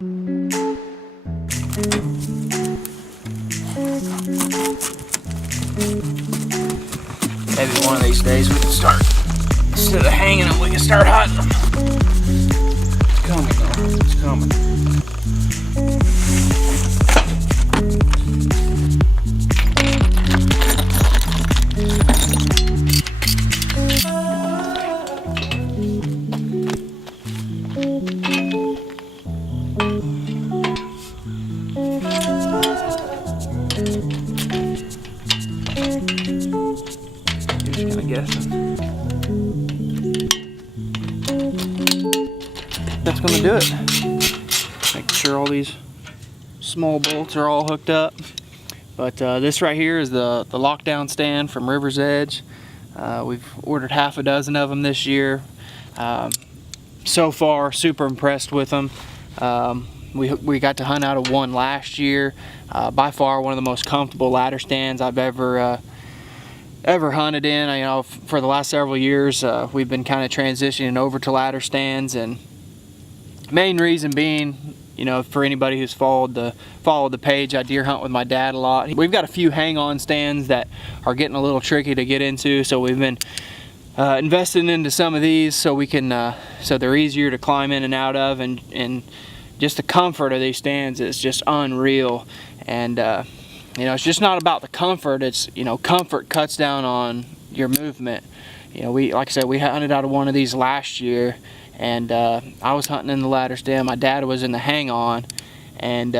Maybe one of these days we can start, instead of hanging them, we can start hunting them. It's coming though, it's coming. That's gonna do it. Making sure all these small bolts are all hooked up. But this right here is the lockdown stand from River's Edge. We've ordered half a dozen of them this year. So far, super impressed with them. We got to hunt out of one last year. By far one of the most comfortable ladder stands I've ever hunted in. You know, for the last several years, we've been kind of transitioning over to ladder stands, and main reason being, you know, for anybody who's followed the page, I deer hunt with my dad a lot. We've got a few hang-on stands that are getting a little tricky to get into, so we've been investing into some of these so we can so they're easier to climb in and out of, and just the comfort of these stands is just unreal. And you know, it's just not about the comfort. It's, you know, comfort cuts down on your movement. You know, like I said, we hunted out of one of these last year, and I was hunting in the ladder stand. My dad was in the hang-on, and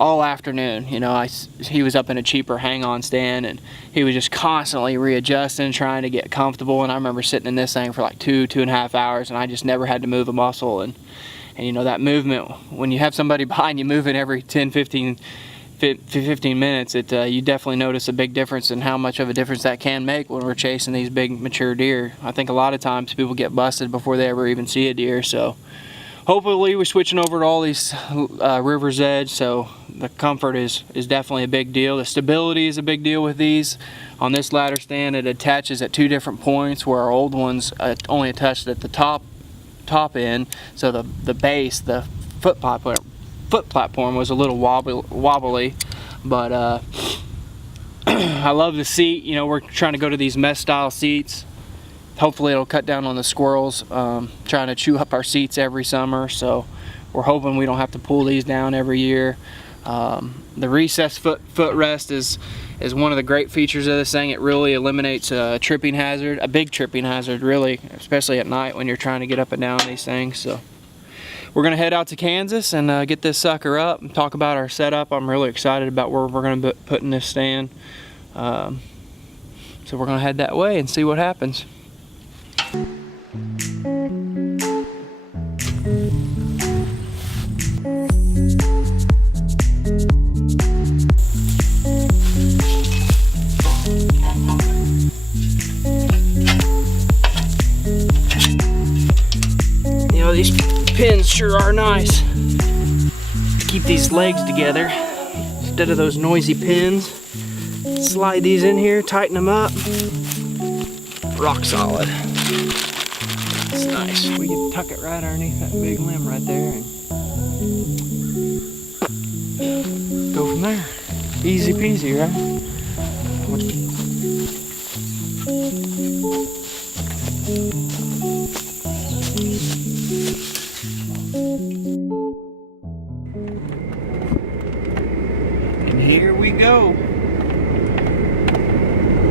all afternoon, you know, he was up in a cheaper hang-on stand, and he was just constantly readjusting, trying to get comfortable. And I remember sitting in this thing for like 2.5 hours, and I just never had to move a muscle. And you know, that movement, when you have somebody behind you moving every 10-15 minutes, you definitely notice a big difference in how much of a difference that can make when we're chasing these big mature deer. I think a lot of times people get busted before they ever even see a deer. So hopefully we're switching over to all these River's Edge, so the comfort is definitely a big deal. The stability is a big deal with these. On this ladder stand, it attaches at 2 different points, where our old ones only attached at the top end. So the base, the foot platform was a little wobbly, but I love the seat. You know, we're trying to go to these mesh style seats. Hopefully it'll cut down on the squirrels, trying to chew up our seats every summer, so we're hoping we don't have to pull these down every year. The recessed footrest is one of the great features of this thing. It really eliminates a tripping hazard, a big tripping hazard really, especially at night when you're trying to get up and down these things. So we're gonna head out to Kansas and get this sucker up and talk about our setup. I'm really excited about where we're gonna be putting this stand. So we're gonna head that way and see what happens. You know, these pins sure are nice to keep these legs together instead of those noisy pins. Slide these in here, tighten them up. Rock solid. It's nice. We can tuck it right underneath that big limb right there and go from there. Easy peasy, right? And here we go.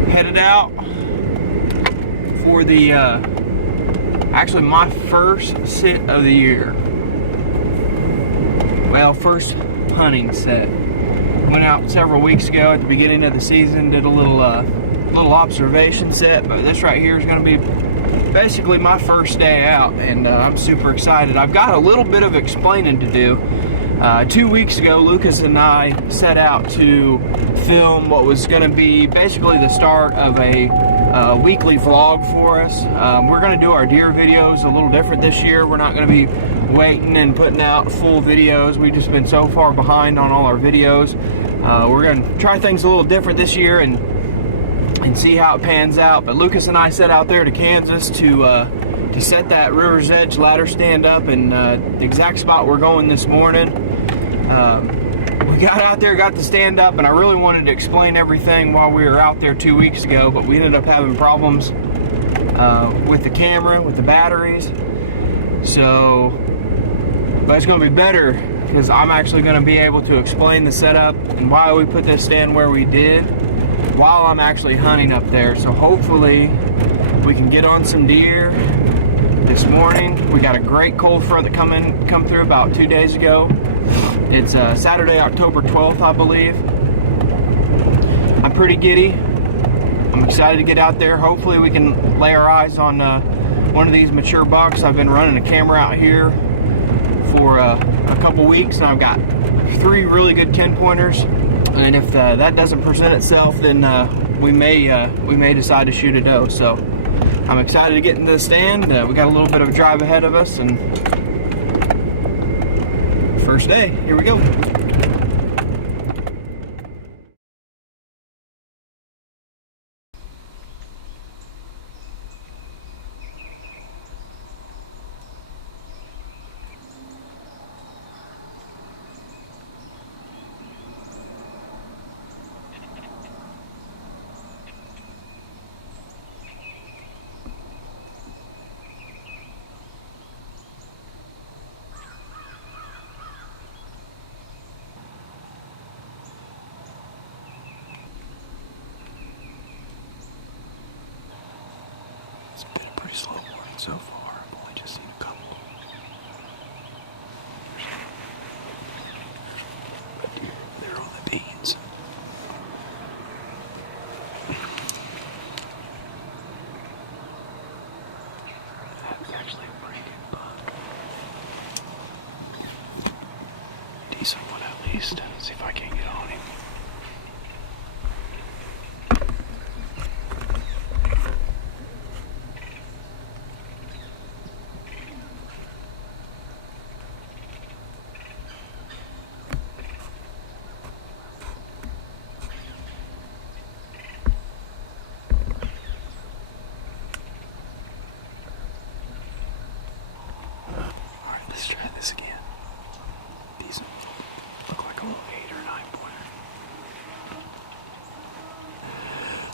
Headed out for the actually my first sit of the year. Well, first hunting set. Went out several weeks ago at the beginning of the season, did a little observation set, but this right here is going to be basically my first day out, and I'm super excited. I've got a little bit of explaining to do. 2 weeks ago, Lucas and I set out to film what was going to be basically the start of a weekly vlog for us. We're going to do our deer videos a little different this year. We're not going to be waiting and putting out full videos. We've just been so far behind on all our videos. We're going to try things a little different this year and see how it pans out. But Lucas and I set out there to Kansas to to set that River's Edge ladder stand up in the exact spot we're going this morning. We got out there, got the stand up, and I really wanted to explain everything while we were out there 2 weeks ago, but we ended up having problems with the camera, with the batteries. So, but it's going to be better because I'm actually going to be able to explain the setup and why we put this stand where we did while I'm actually hunting up there. So hopefully we can get on some deer this morning. We got a great cold front that come through about 2 days ago. It's Saturday, October 12th, I believe. I'm pretty giddy. I'm excited to get out there. Hopefully we can lay our eyes on one of these mature bucks. I've been running a camera out here for a couple weeks, and I've got 3 really good 10-pointers. And if that doesn't present itself, then we may decide to shoot a doe. So I'm excited to get into the stand. We got a little bit of a drive ahead of us, and first day, here we go. It's been a pretty slow morning so far. I've only just seen a couple. But they're on the beans. That's actually a pretty good buck. Decent one at least. Let's see if I can get on him. Let's try this again. These look like a little 8 or 9 pointer.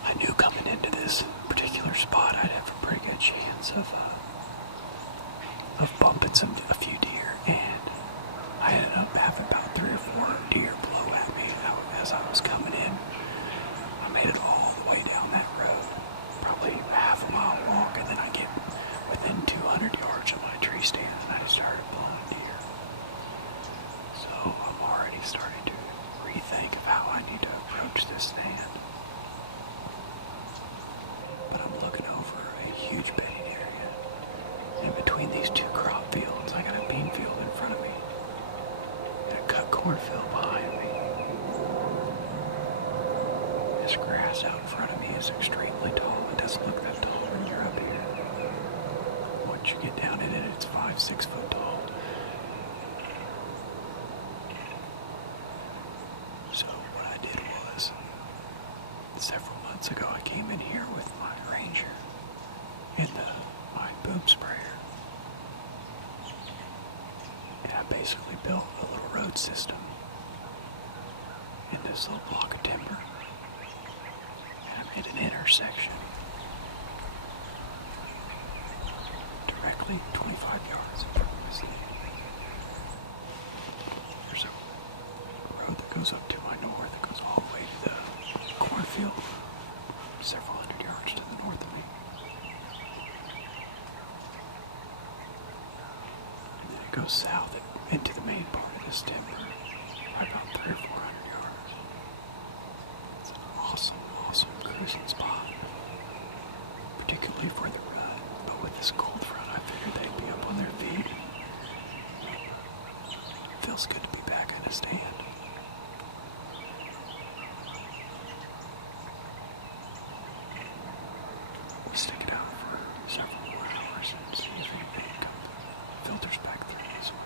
I knew coming into this particular spot I'd have a pretty good chance of bumping a few deer, and I ended up having about 3 or 4 deer blow at me as I was coming in. I made it all the way down that road, probably half a mile walk, and then I get within 200 yards of my tree stand and I started blowing deer. So I'm already starting to rethink of how I need to approach this stand. But I'm looking over a huge bedding area. And between these 2 crop fields, I got a bean field in front of me and a cut cornfield behind me. This grass out in front of me is extremely tall. It doesn't look that tall when you're up here. Once you get down in it, it's 5-6 foot tall. So what I did was, several months ago I came in here with my Ranger and my boom sprayer. And I basically built a little road system in this little block of timber. And I made an intersection directly 25 yards from this thing. There's a road that goes up to my north. It goes all the way to the cornfield, several hundred yards to the north of me. And then it goes south into the main part of this timber by about 300 or 400 yards. It's an awesome cruising spot, particularly for the run. But with this cold front, I figured they'd be up on their feet. It feels good to be back in a stand. Stick it out for several more hours and see if anything filters back through this way.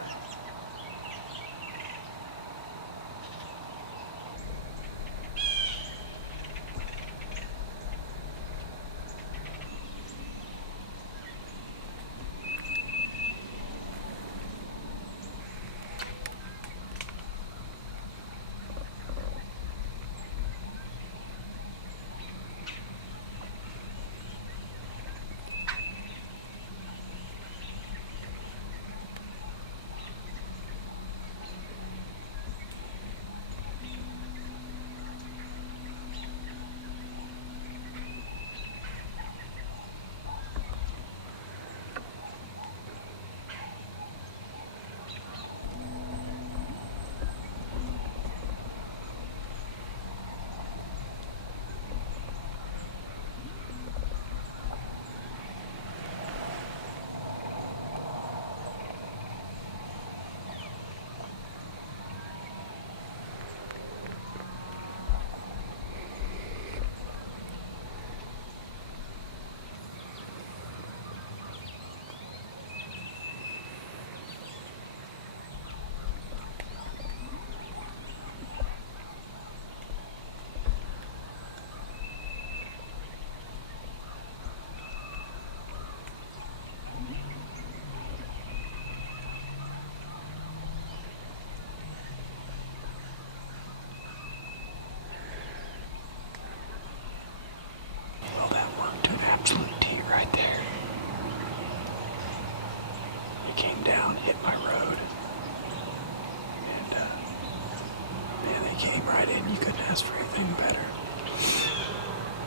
came right in. You couldn't ask for anything better.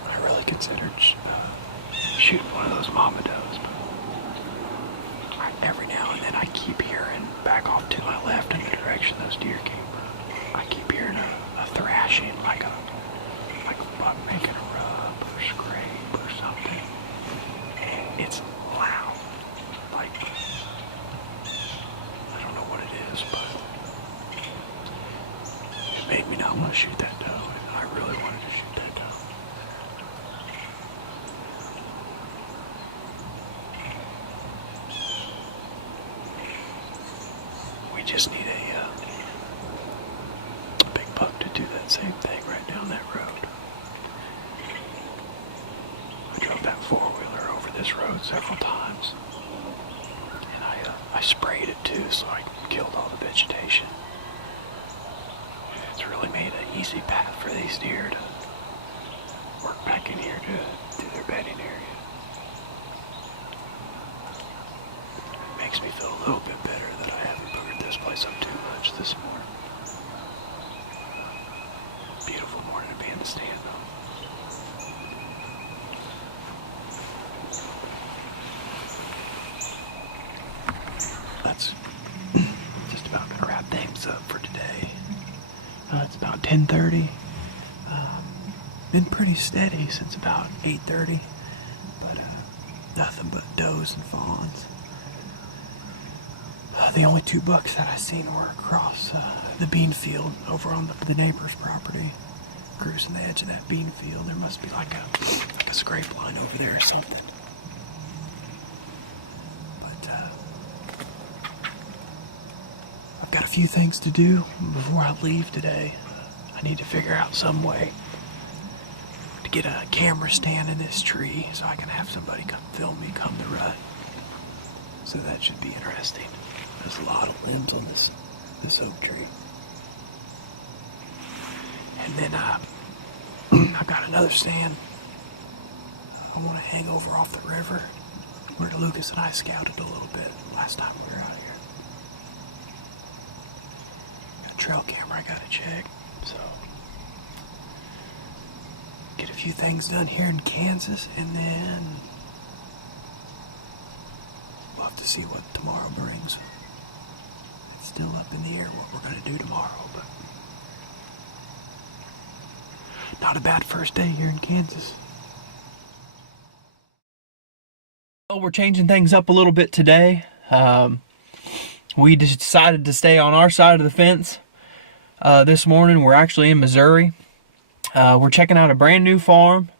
I really considered shooting one of those mama does, but every now and then I keep hearing back off to my left in the direction those deer came from. I keep hearing a thrashing, like a buck making a rub or scrape or something. And it's loud. Like, I don't know what it is, but it made me not want to shoot that doe. And I really wanted to shoot that doe. We just need a big buck to do that same thing right down that road. I drove that four-wheeler over this road several times, and I sprayed it too, so I killed all the vegetation. It's really made an easy path for these deer to work back in here to their bedding area. It makes me feel a little bit better that I haven't boogered this place up too much this morning. Beautiful morning to be in the stand though. That's just about gonna wrap things up for today. It's about 10:30. Been pretty steady since about 8:30, but nothing but does and fawns. The only two bucks that I seen were across the bean field over on the neighbor's property, cruising the edge of that bean field. There must be like a scrape line over there or something. But I've got a few things to do before I leave today. I need to figure out some way to get a camera stand in this tree so I can have somebody come film me come the rut. So that should be interesting. There's a lot of limbs on this oak tree. And then I've got another stand I want to hang over off the river where Lucas and I scouted a little bit last time we were out here. Got a trail camera I gotta check, so get a few things done here in Kansas, and then we'll have to see what tomorrow brings. It's still up in the air what we're gonna do tomorrow, but not a bad first day here in Kansas. Well, we're changing things up a little bit today. We decided to stay on our side of the fence this morning. We're actually in Missouri. We're checking out a brand new farm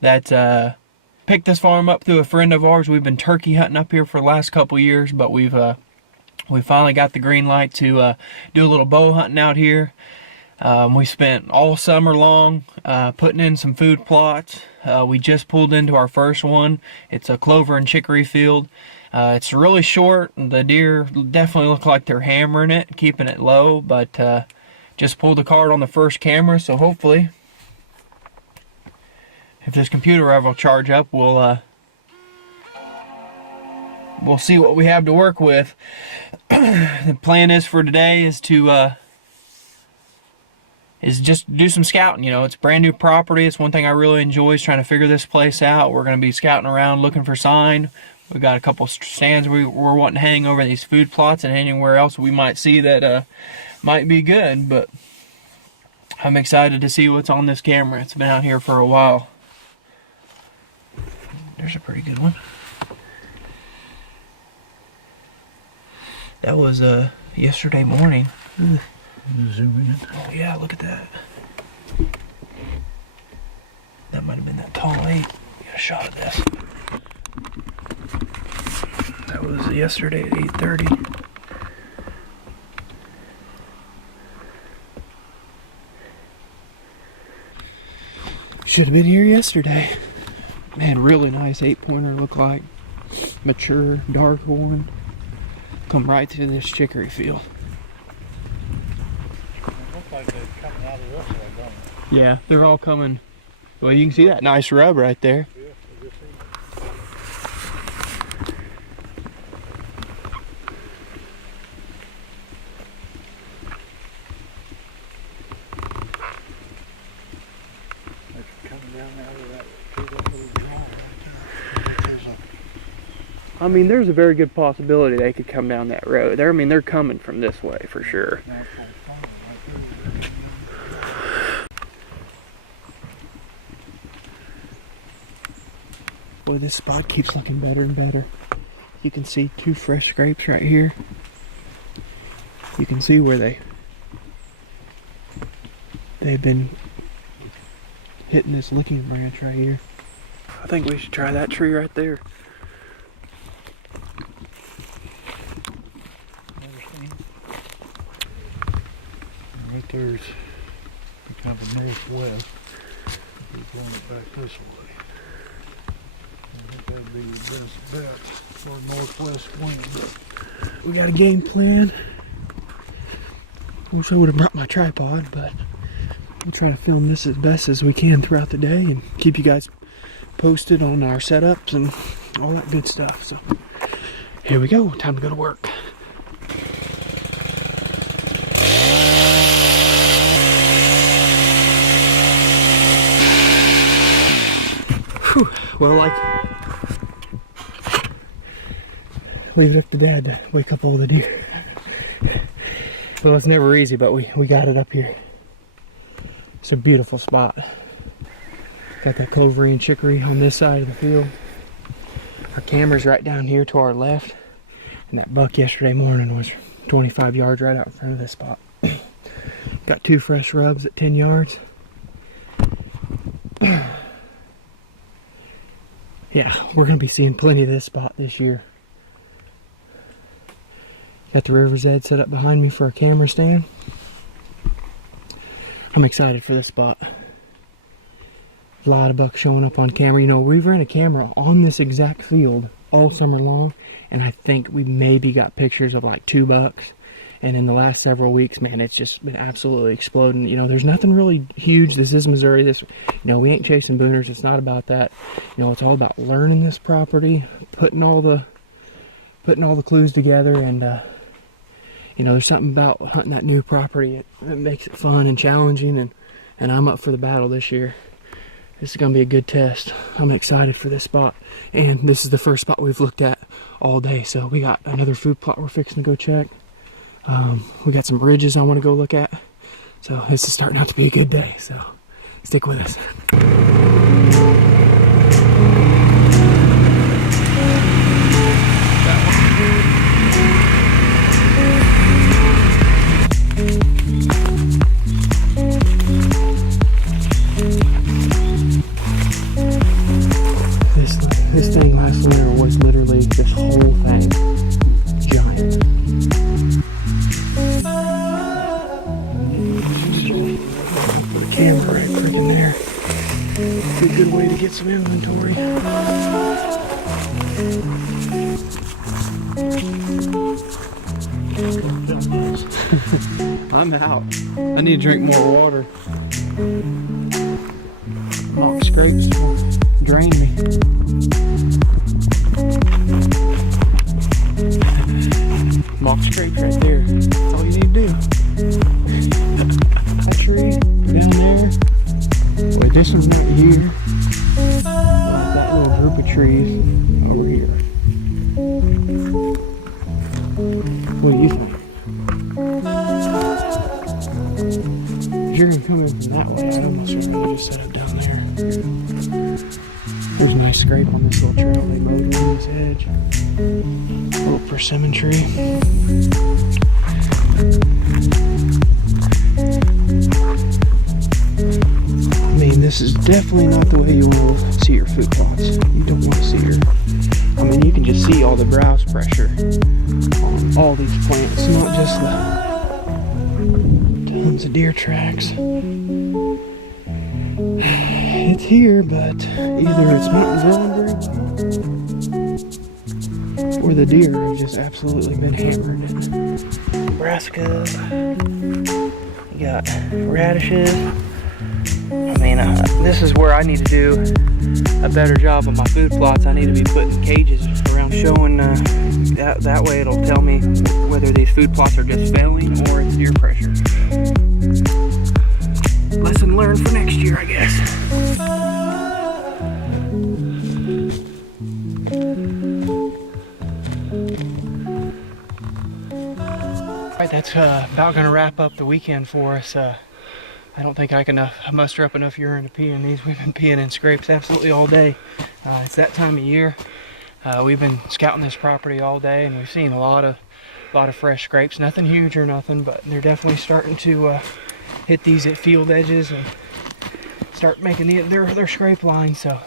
that picked this farm up through a friend of ours. We've been turkey hunting up here for the last couple years, but we finally got the green light to do a little bow hunting out here. We spent all summer long putting in some food plots. We just pulled into our first one. It's a clover and chicory field. It's really short. The deer definitely look like they're hammering it, keeping it low, but just pulled the card on the first camera, so hopefully if this computer ever will charge up, we'll see what we have to work with. The plan is for today is to just do some scouting. You know, it's brand new property. It's one thing I really enjoy is trying to figure this place out. We're going to be scouting around looking for sign. We've got a couple stands we're wanting to hang over these food plots and anywhere else we might see that might be good, but I'm excited to see what's on this camera. It's been out here for a while. There's a pretty good one. That was yesterday morning. Ugh. Zoom in. Oh yeah, look at that. That might have been that tall 8. Get a shot of this. That was yesterday at 8:30. Should have been here yesterday. Man, really nice 8-pointer look like. Mature, dark horn. Come right through this chicory field. Like they're coming out of this way, don't they? Yeah, they're all coming. Well, you can see that nice rub right there. Yeah, I just seen it. I mean, there's a very good possibility they could come down that road. I mean, they're coming from this way for sure. Boy, this spot keeps looking better and better. You can see 2 fresh scrapes right here. You can see where they've been hitting this licking branch right here. I think we should try that tree right there. Right there's kind of a northwest. We're going it back this way. I think that'd be the best bet for northwest wind. We got a game plan. Wish I would have brought my tripod, but we'll try to film this as best as we can throughout the day and keep you guys posted on our setups and all that good stuff. So here we go, time to go to work. Whew. Well, leave it up to Dad to wake up all the deer. Well, it's never easy, but we got it up here. It's a beautiful spot. Got that clovery and chicory on this side of the field. Our camera's right down here to our left. And that buck yesterday morning was 25 yards right out in front of this spot. Got 2 fresh rubs at 10 yards. Yeah, we're going to be seeing plenty of this spot this year. Got the River's Edge set up behind me for a camera stand. I'm excited for this spot. A lot of bucks showing up on camera. You know, we've ran a camera on this exact field all summer long, and I think we maybe got pictures of like 2 bucks. And in the last several weeks, man, it's just been absolutely exploding. You know, there's nothing really huge. This is Missouri. You know, we ain't chasing booners. It's not about that. You know, it's all about learning this property, putting all the clues together, and you know, there's something about hunting that new property that makes it fun and challenging, and I'm up for the battle this year. This is going to be a good test. I'm excited for this spot, and this is the first spot we've looked at all day. So we got another food plot we're fixing to go check. We got some ridges I want to go look at. So this is starting out to be a good day, so stick with us. This thing last winter was literally this whole thing giant. Put a camera right freaking there. Be a good way to get some inventory. I'm out. I need to drink more water. Mock scrapes drain me. Mock scrapes right there. That's all you need to do. That tree down there. Wait, this one's not here. That little group of trees over here. What do you think? If you're gonna come in from that way, I'd almost rather just set it down there. There's a nice scrape on this little trail they mowed along this edge. A little persimmon tree. I mean, this is definitely not the way you want to see your food plots. You don't want to see I mean, you can just see all the browse pressure on all these plants, not just the tons of deer tracks. It's here, but either it's not growing very well, or the deer have just absolutely been hammering it. Nebraska, you got radishes. I mean, this is where I need to do a better job of my food plots. I need to be putting cages around showing, that way it'll tell me whether these food plots are just failing or it's deer pressure. Lesson learned for next year, I guess. about gonna wrap up the weekend for us. I don't think I can muster up enough urine to pee in these. We've been peeing in scrapes absolutely all day. It's that time of year. We've been scouting this property all day, and we've seen a lot of fresh scrapes. Nothing huge or nothing, but they're definitely starting to hit these at field edges and start making their scrape lines. So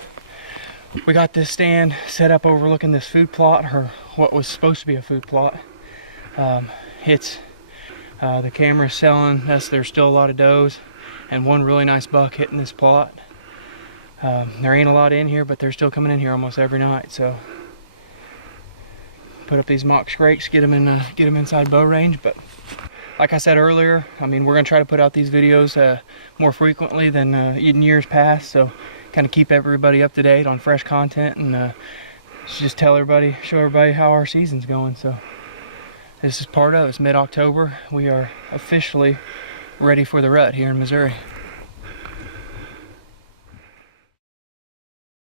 we got this stand set up overlooking this food plot, or what was supposed to be a food plot. The camera's selling us. There's still a lot of does and one really nice buck hitting this plot. There ain't a lot in here, but they're still coming in here almost every night. So put up these mock scrapes, get them inside bow range. But like I said earlier, I mean, we're gonna try to put out these videos more frequently than in years past. So kind of keep everybody up to date on fresh content, and just show everybody how our season's going. So this is part of it. It's mid-October. We are officially ready for the rut here in Missouri.